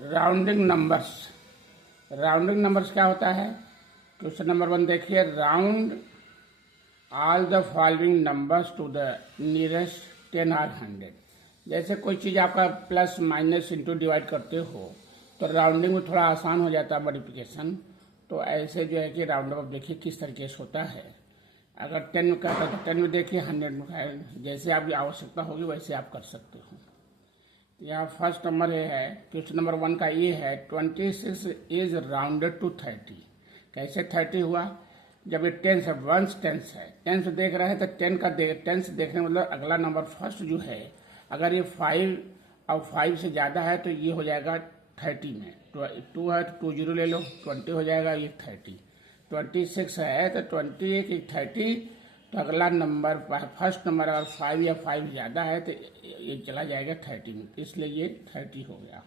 Rounding numbers. Rounding numbers क्या होता है? क्वेश्चन नंबर 1 देखिए, round all the following numbers to the nearest 10 और 100। जैसे कोई चीज़ आपका प्लस माइनस इंटू डिवाइड करते हो तो राउंडिंग में थोड़ा आसान हो जाता है मल्टीप्लिकेशन। तो ऐसे जो है कि राउंड ऑफ देखिए किस तरीके से होता है। अगर 10 में करता है तो 10 में देखिए, 100 में जैसे आपकी आवश्यकता होगी वैसे आप कर सकते हो। यहाँ फर्स्ट नंबर ये है, क्वेश्चन नंबर 1 का ये है 26 इज राउंडेड टू 30। कैसे 30 हुआ? जब ये टेंस है, वंस टेंस है, टेंस देख रहे हैं तो 10 देखने मतलब अगला नंबर फर्स्ट जो है, अगर ये 5 और 5 से ज़्यादा है तो ये हो जाएगा 30 में। तो 2 है तो 20 ले लो, 20 हो जाएगा, ये 30। 26 है तो 21 एक 30, तो अगला नंबर फर्स्ट नंबर अगर 5 या 5 ज़्यादा है तो ये चला जाएगा 30 में, इसलिए ये 30 हो गया।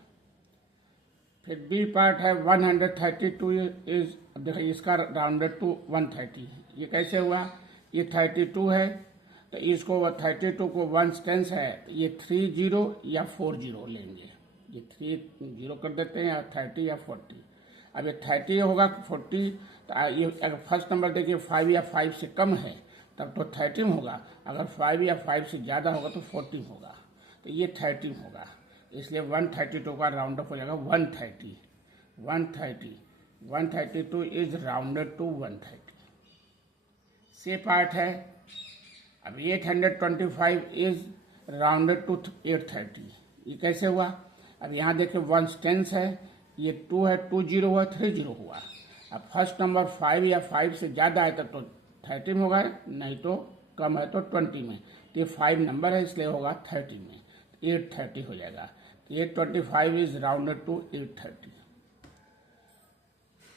फिर बी पार्ट है 132 इज, अब देखिए इसका राउंडेड टू 130। ये कैसे हुआ? ये 32 है तो इसको 32 को 1 टेंस है तो ये 30 या 40 लेंगे। ये 30 कर देते हैं या 30 या 40। अब ये 30 होगा 40, तो ये अगर फर्स्ट नंबर देखिए 5 या 5 से कम है तब तो 13 होगा, अगर 5 या 5 से ज़्यादा होगा तो 14 होगा, तो ये 13 होगा। इसलिए 132 का राउंड अप हो जाएगा 130। 132 इज राउंडेड टू 130। से पार्ट है, अब 825 इज राउंडेड टू 830। ये कैसे हुआ? अब यहाँ देखिए 1 टेंस है, ये 2 है, 20 हुआ, 30 हुआ। अब फर्स्ट नंबर 5 या 5 से ज़्यादा है तब तो 30 में होगा, नहीं तो कम है तो 20 में। तो ये 5 नंबर है इसलिए होगा 30 में, 830 हो जाएगा। 825 इज राउंडेड टू 830।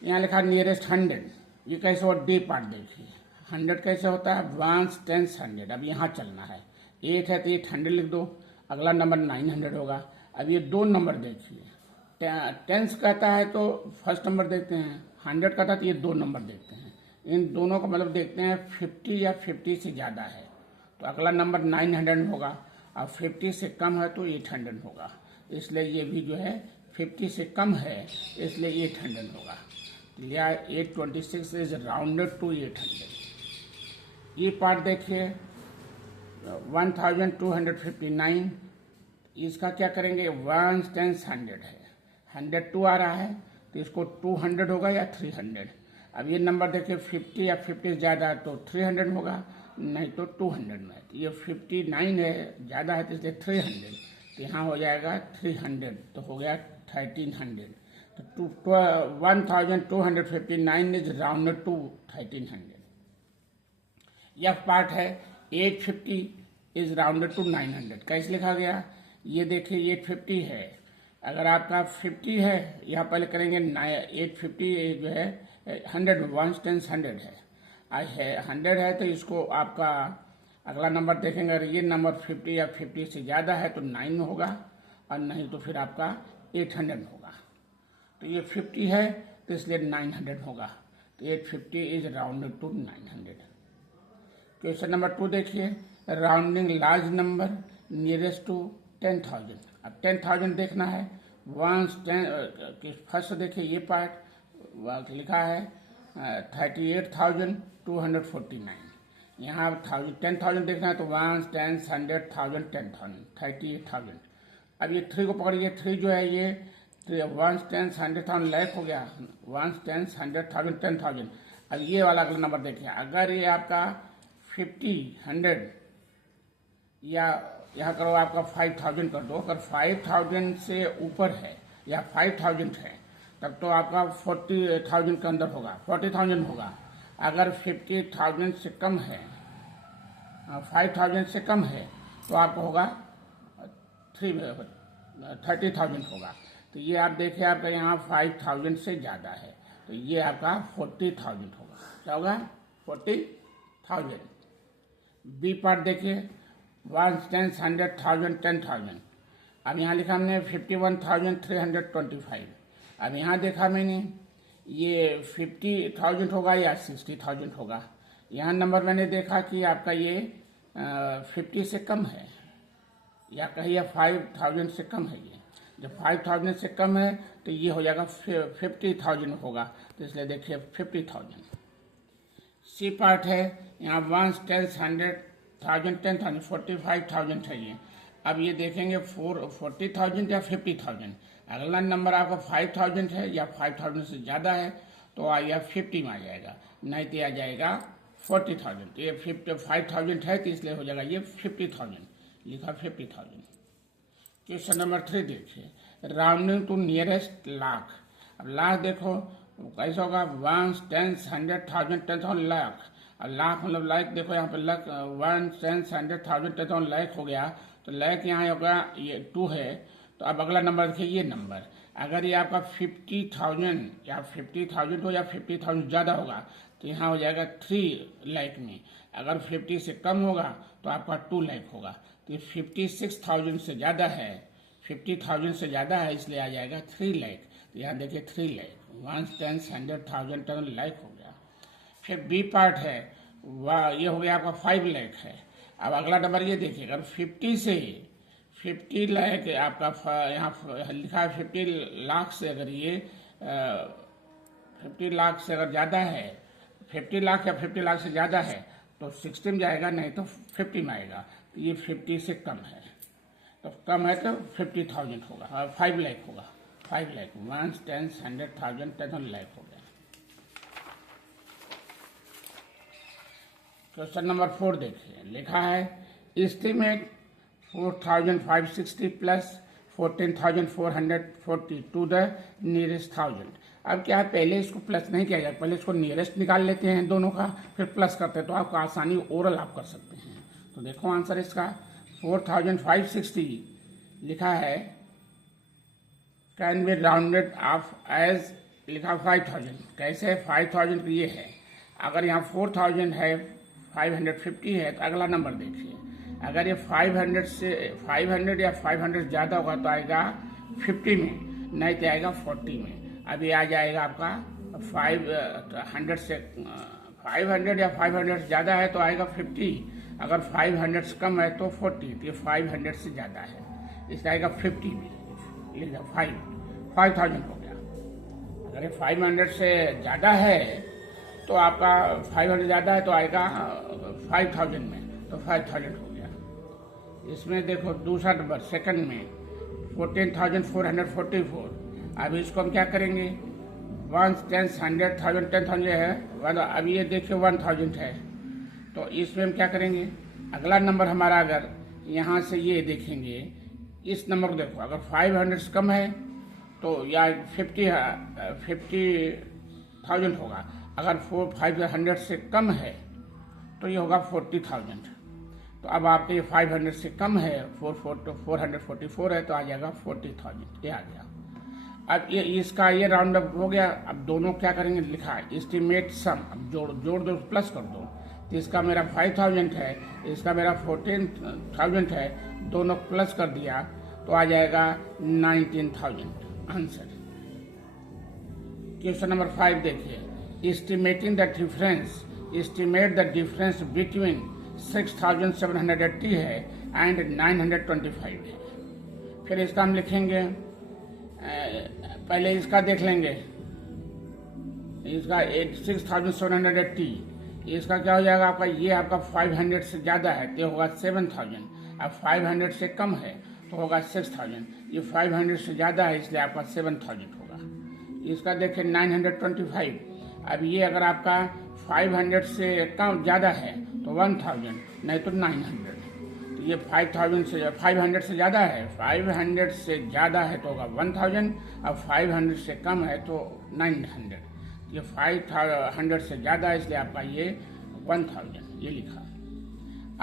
यहाँ लिखा नियरेस्ट 100। ये कैसे हो? डी पार्ट देखिए, 100 कैसे होता है? 1 टेंस 100। अब यहाँ चलना है, 8 है तो 800 लिख दो, अगला नंबर 900 होगा। अब ये दो नंबर देखिए, टेंस कहता है तो फर्स्ट नंबर देखते हैं, 100 कहता है तो ये दो नंबर देखते हैं। इन दोनों का मतलब देखते हैं 50 या 50 से ज़्यादा है तो अगला नंबर 900 होगा, और 50 से कम है तो 800 होगा। इसलिए ये भी जो है 50 से कम है इसलिए 800 होगा। लिया 826 इज राउंडेड टू 800। ये पार्ट देखिए 1259, इसका क्या करेंगे? 1 टेंस 100 है, 102 आ रहा है तो इसको 200 होगा या 300। अब ये नंबर देखिए 50 या 50 से ज़्यादा है तो 300 होगा, नहीं तो 200 में। तो ये 59 है, ज़्यादा है तो इसलिए 300, तो यहाँ हो जाएगा 300, तो हो गया 1300। तो 1259 इज राउंडेड टू 1300। यह पार्ट है 850 इज राउंडेड टू 900। कैसे लिखा गया? ये देखिए 850 है, अगर आपका 50 है यहाँ पहले करेंगे 850 जो है 100, 1 टेंस 100 है, 100 है तो इसको आपका अगला नंबर देखेंगे, अगर ये नंबर 50 या 50 से ज़्यादा है तो 9 होगा, और नहीं तो फिर आपका 800 होगा। तो ये 50 है तो इसलिए 900 होगा, तो 850 is rounded to 900। Question number 2 देखिए, rounding large number nearest to 10,000। अब 10,000 देखना है, फर्स्ट देखिए ये पार्ट लिखा है 38,249। यहाँ 10,000 देखना है तो 1 10 100,000 10,000 38,000। अब ये 3 को पकड़िए, 3 जो है ये 1 10 100,000 लाख हो गया, 1 10 100,000 10,000। अब ये वाला अगला नंबर देखिए, अगर ये आपका 50 100 या यहाँ करो आपका 5,000 कर दो, अगर 5,000 से ऊपर है या 5,000 है तब तो आपका 40,000 के अंदर होगा, 40,000 होगा। अगर 50,000 से कम है, 5,000 से कम है तो आपका होगा 30,000 होगा। तो ये आप देखिए आपका यहाँ 5,000 से ज़्यादा है तो ये आपका 40,000 होगा। क्या होगा? 40,000। बी पार्ट देखिए 1 10 100,000 10,000। अब यहाँ लिखा हमने 51,325। अब यहाँ देखा मैंने ये 50,000 होगा या 60,000 होगा। यहाँ नंबर मैंने देखा कि आपका ये 50 से कम है या कहिए 5,000 से कम है ये, जब 5000 से कम है तो ये हो जाएगा 50,000 होगा, तो इसलिए देखिए 50,000। सी पार्ट है, यहाँ 1, 10, 100,000, 10,000, 45,000 है ये। अब ये देखेंगे 40,000 या 50,000। अगला नंबर आपका 5,000 है या 5,000 से ज़्यादा है तो या 50 में आ जाएगा, नहीं तो आ जाएगा 40,000। तो ये 5,000 है तो इसलिए हो जाएगा ये 50,000, लिखा 50,000। क्वेश्चन नंबर 3 देखिए, राउंडिंग टू नियरेस्ट लाख। अब लाख देखो कैसे होगा, 1, 10, 100,000, 10,000 लाख। अब लाख मतलब लाख देखो यहाँ पे लाख 1, 10, 100,000, 10,000 लाख हो गया, तो लाख यहाँ होगा ये 2 है। तो अब अगला नंबर देखिए ये नंबर, अगर ये आपका 50,000 या 50,000 हो या 50,000 ज़्यादा होगा तो यहाँ हो जाएगा 3 लाख में। अगर 50 से कम होगा तो आपका 2 लाख होगा। तो ये 56,000 से ज़्यादा है, 50,000 से ज़्यादा है, इसलिए आ जाएगा 3 लाख। तो यहाँ देखिए 3 लाख, 1, 10, 100,000, 10 लाख हो गया। फिर बी पार्ट है, वह ये हो गया आपका 5 लाख है। अब अगला नंबर ये देखिए, अगर 50 लाख आपका यहाँ लिखा है 50 लाख से, अगर ये 50 लाख से अगर ज़्यादा है, 50 लाख या 50 लाख से ज़्यादा है तो 60 में जाएगा, नहीं तो 50 में आएगा। तो ये 50 से कम है, तो कम है तो 50,000 होगा, 5 लाख होगा, 5 लाख, 1, 10, 100,000, 10 लाख हो गया। क्वेश्चन नंबर 4 देखिए, लिखा है estimate 4,560 plus 14,440 to the nearest 1000। अब क्या है, पहले इसको प्लस नहीं किया जाए, पहले इसको नियरेस्ट निकाल लेते हैं दोनों का, फिर प्लस करते हैं, तो आपको आसानी ओरल आप कर सकते हैं। तो देखो आंसर इसका 4,560 लिखा है, can be rounded off as लिखा 5,000। कैसे 5,000 ये है, अगर यहाँ 4,000 है, 550 है, तो अगला नंबर देखिए, अगर ये 500 या 500 ज़्यादा होगा तो आएगा 50 में, नहीं तो आएगा 40 में। अभी आ जाएगा आपका 500 से 500 या 500 से ज़्यादा है तो आएगा 50, अगर 500 से कम है तो 40, तो ये 500 से ज़्यादा है, इसका आएगा 50 में, लिखा 5,000 हो गया। अगर ये 500 से ज़्यादा है तो आपका 500 ज़्यादा है तो आएगा 5,000 में, तो 5,000 हो गया। इसमें देखो दूसरा नंबर सेकंड में 14,444। अब इसको हम क्या करेंगे, 1, 10, 100,000, 10,000 है, अब ये देखिए 1,000 है, तो इसमें हम क्या करेंगे, अगला नंबर हमारा अगर यहाँ से ये देखेंगे, इस नंबर को देखो, अगर 500 से कम है तो या 50,000 होगा, अगर 500 से कम है तो ये होगा 40,000। तो अब आपके 500 से कम है, 444 है, तो आ जाएगा 40,000, ये आ गया। अब ये इसका ये राउंड अप हो गया। अब दोनों क्या करेंगे, लिखा है एस्टिमेट सम, अब जोड़ दो, प्लस कर दो, तो इसका मेरा 5,000 है, इसका मेरा 14,000 है, दोनों प्लस कर दिया तो आ जाएगा 19,000 आंसर। क्वेश्चन नंबर 5 देखिए, estimating the difference, estimate the difference between 6,780 है एंड 925 है। फिर इसका हम लिखेंगे, पहले इसका देख लेंगे, इसका 6,780, इसका क्या हो जाएगा आपका, ये आपका 500 से ज़्यादा है तो होगा 7,000, अब 500 से कम है तो होगा 6,000, ये 500 से ज़्यादा है इसलिए आपका 7,000 होगा। इसका देखिए 925, अब ये अगर आपका 500 से कम ज़्यादा है तो 1,000, नहीं तो 900, तो ये 5,000 से 500 से ज़्यादा है, 500 से ज़्यादा है तो होगा 1,000, अब 500 से कम है तो 900, ये 500 से ज़्यादा है इसलिए आपका ये 1,000 ये लिखा।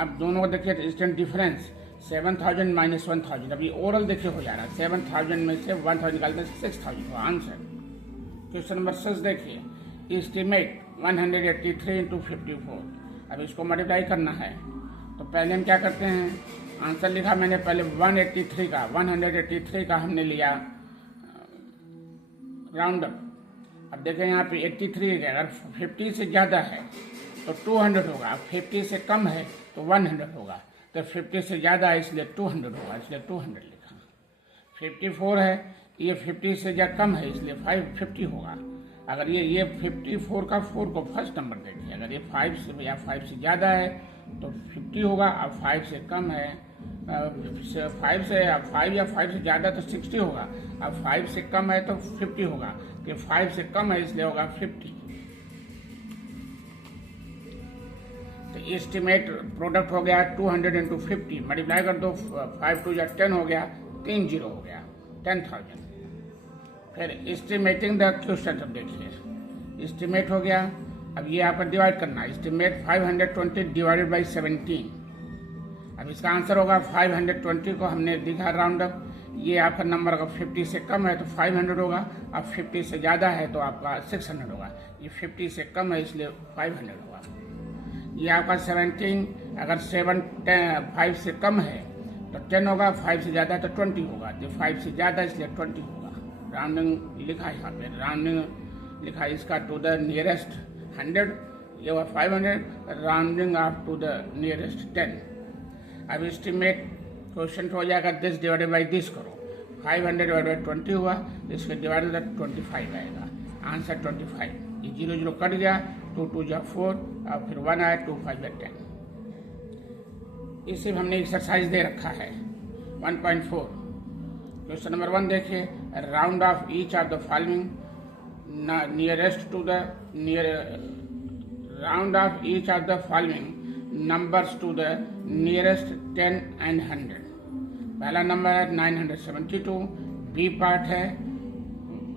अब दोनों को देखिए इंस्टेंट डिफरेंस 7,000 माइनस 1,000, अभी ओरल देखिए हो जा रहा है, 7,000 में से 1,000 निकालते हैं 6,000 आंसर। क्वेश्चन नंबर 6 देखिए, एस्टिमेट 183 इंटू 54। अब इसको मल्टीप्लाई करना है तो पहले हम क्या करते हैं, आंसर लिखा मैंने पहले 183 का हमने लिया राउंड अप। अब देखें यहाँ पे 83 है, अगर 50 से ज़्यादा है तो 200 होगा, अब 50 से कम है तो 100 होगा, तो 50 से ज़्यादा है इसलिए 200 होगा, इसलिए 200 लिखा। 54 है, ये 50 से ज्यादा कम है इसलिए 50 होगा। अगर ये 54 का 4 को फर्स्ट नंबर देखिए, अगर ये 5 से या 5 से ज़्यादा है तो 50 होगा, अब 5 से कम है 5 से या 5 या 5 से ज़्यादा तो 60 होगा, अब 5 से कम है तो 50 होगा, कि 5 से कम है इसलिए होगा 50। तो एस्टिमेट प्रोडक्ट हो गया 200 इंटू 50, मल्टीप्लाई कर दो 5 टू या 10 हो गया, 3 जीरो हो गया 10,000। फिर एस्टिमेटिंग द क्वेश्चन, अब देखिए एस्टिमेट हो गया, अब ये आपका डिवाइड करना, एस्टिमेट 520 डिवाइडेड बाई 17। अब इसका आंसर होगा 520 को हमने दिखा राउंड अप, ये आपका नंबर अगर 50 से कम है तो 500 होगा, अब 50 से ज़्यादा है तो आपका 600 होगा, ये 50 से कम है इसलिए 500 होगा। ये आपका 17 अगर 5 से कम है तो 10 होगा, 5 से ज़्यादा है तो 20 होगा, तो 5 से ज़्यादा इसलिए 20 होगा। राउंडिंग लिखा है यहाँ पे, राउंडिंग लिखा है इसका टू द नियरेस्ट 100, ये हुआ 500, rounding up to the nearest 10। अब एस्टिमेट क्वेश्चन हो जाएगा दिस डिवाइडेड बाई दिस करो, 500 डिवाइडेड बाई 20 हुआ, इसके डिवाइडेड बाई 25 आएगा, आंसर 25। ये 0 0 कट गया, 2 2 जा 4 और फिर 1 आया, 2 5 या 10। इसे हमने एक्सरसाइज दे रखा है 1.4। क्वेश्चन नंबर 1 देखिए, round off each of the following nearest to the round off each of the following numbers to the nearest 10 and 100। पहला नंबर है 972, बी पार्ट है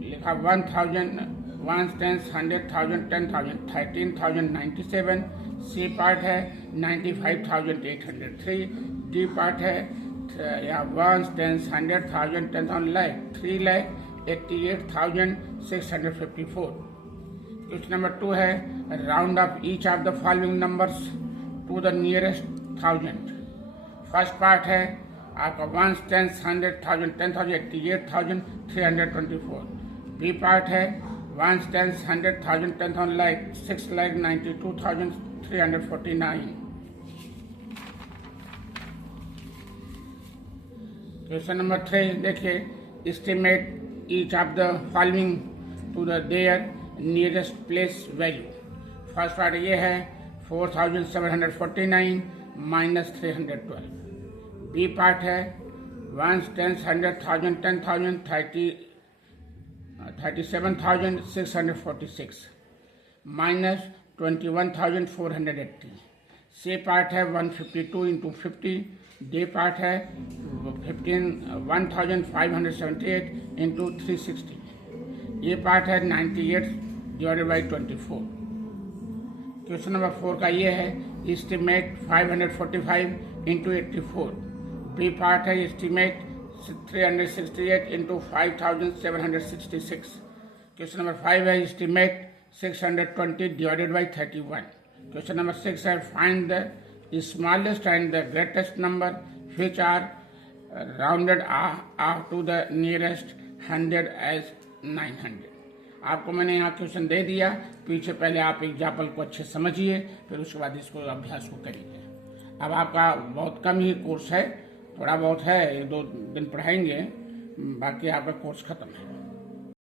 लिखा 1000, 1 10 100,000 10,000 13,097, सी पार्ट है 95,803, डी पार्ट है या 1 10 100,000 10,000 लाख 3,88,654। क्वेश्चन नंबर 2 है round off each of the following numbers to the nearest 1000। First part है आपका 1 10 100,000 10,000 88,324। बी पार्ट है 1 10 100,000 10,000 लाख 6,92,349। क्वेश्चन नंबर 3 देखिए, estimate each of the following to the their nearest place value. First part ये है 4,749 minus 312। B part है 1 10 100,000 10,000 37,646 minus 21,480। C part है 152 into 50। D part है 1,578 into 360। ये पार्ट है 98 डिवाइडेड बाई 24। क्वेश्चन नंबर 4 का ये है एस्टिमेट 545 इंटू 84। बी पार्ट है एस्टिमेट 368 इंटू 5,766। क्वेश्चन नंबर 5 है estimate 620 divided by 31। Question number 6 है find the smallest and the greatest number which are rounded off to the nearest 100 as 900। आपको मैंने यहाँ question दे दिया, पीछे पहले आप एग्जाम्पल को अच्छे समझिए, फिर उसके बाद इसको अभ्यास को करिए। अब आपका बहुत कम ही कोर्स है, थोड़ा बहुत है, 1-2 दिन पढ़ाएंगे, बाकी आपका कोर्स खत्म है।